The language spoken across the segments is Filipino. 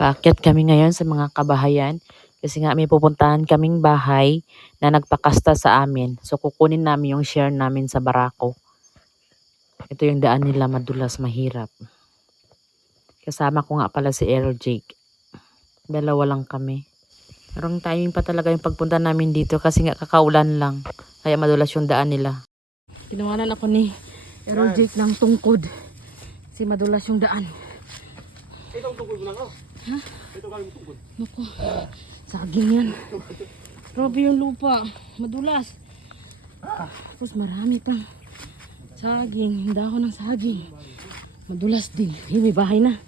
Paakyat kami ngayon sa mga kabahayan kasi nga may pupuntahan kaming bahay na nagpakasta sa amin. So kukunin namin yung share namin sa barako. Ito yung daan nila, madulas, mahirap. Kasama ko nga pala si Aero Jake. Dalawa lang kami. Wrong timing pa talaga yung pagpunta namin dito kasi nga kakaulan lang. Kaya madulas yung daan nila. Tinawanan ako ni Aero Jake ng tungkod. Kasi madulas yung daan. Itong tungkod mo lang ako. Ha? Ito galing tungkod. Naku, saging yan. Grabe yung lupa. Madulas. Tapos marami pang saging. Dahon ng saging. Madulas din. May bahay na.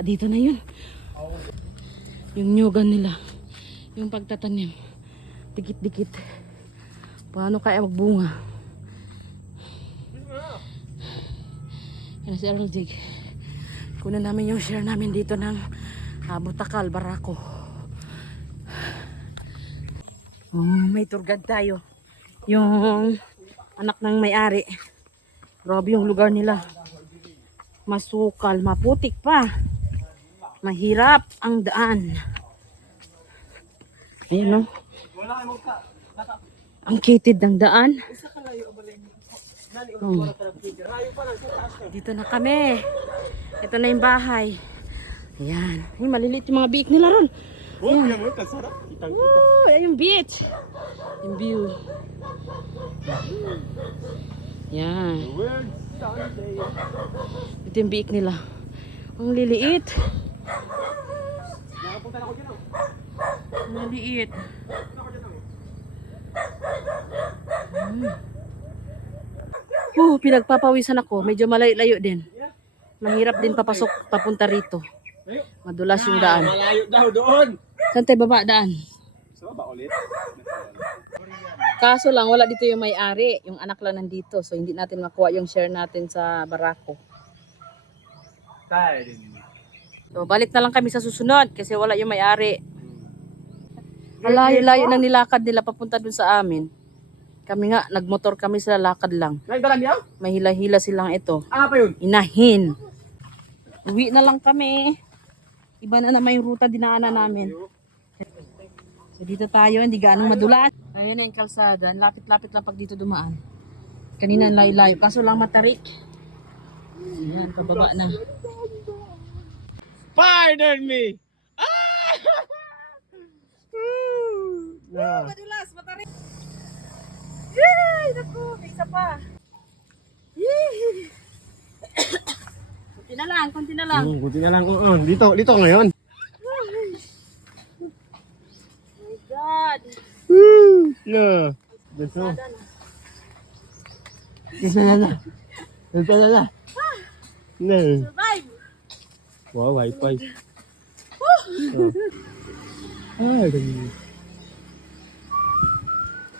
Dito na yun. Yung nyugan nila. Yung pagtatanim. Dikit-dikit. Paano kaya magbunga? Yan si Earl Jake. Kunin namin yung share namin dito ng Butakal, Barako. May tour guide tayo. Yung anak ng may-ari. Grabe yung lugar nila. Masukal, maputik pa. Mahirap ang daan. Ayan o. Ang kitid ng daan. Dito na kami. Ito na yung bahay. Ayan. Ay, maliliit yung mga biik nila ron. Ayan. Ayan yung beach. Yung view. Ayan. Ito yung biik nila. Ang liliit. Ang liliit. Pinagpapawisan ako. Medyo malayo-layo din. Mahirap din papasok papunta rito. Madulas yung daan. Malayo daw doon. Saan tayo baba daan? Sa baba ulit. Kaso lang, wala dito yung may-ari. Yung anak lang nandito. So, hindi natin makuha yung share natin sa barako. So, balik na lang kami sa susunod kasi wala yung may-ari. Malayo-layo nang nilakad nila papunta dun sa amin. Kami nga, nagmotor kami, sila lakad lang. Nagdalan niya? May hila-hila silang ito. Ah, pa yun? Inahin. Uwi na lang kami. Iba na naman yung ruta dinaanan namin. So dito tayo, hindi gaano madulas. Ayan na yung kalsada. Lapit-lapit lang pag dito dumaan. Kanina layo-layo. Kaso lang matarik. Ayan, pababa na. Pardon me! Madulas, matarik. Yay! Naku, may isa pa. Yay! Kunti na lang, kunti na lang. Kunti na lang. Dito ngayon. Oh my God. Yeah. Dito. Sada na. Dito na. Dito na. No. Survive. Wow, wifi. Ay,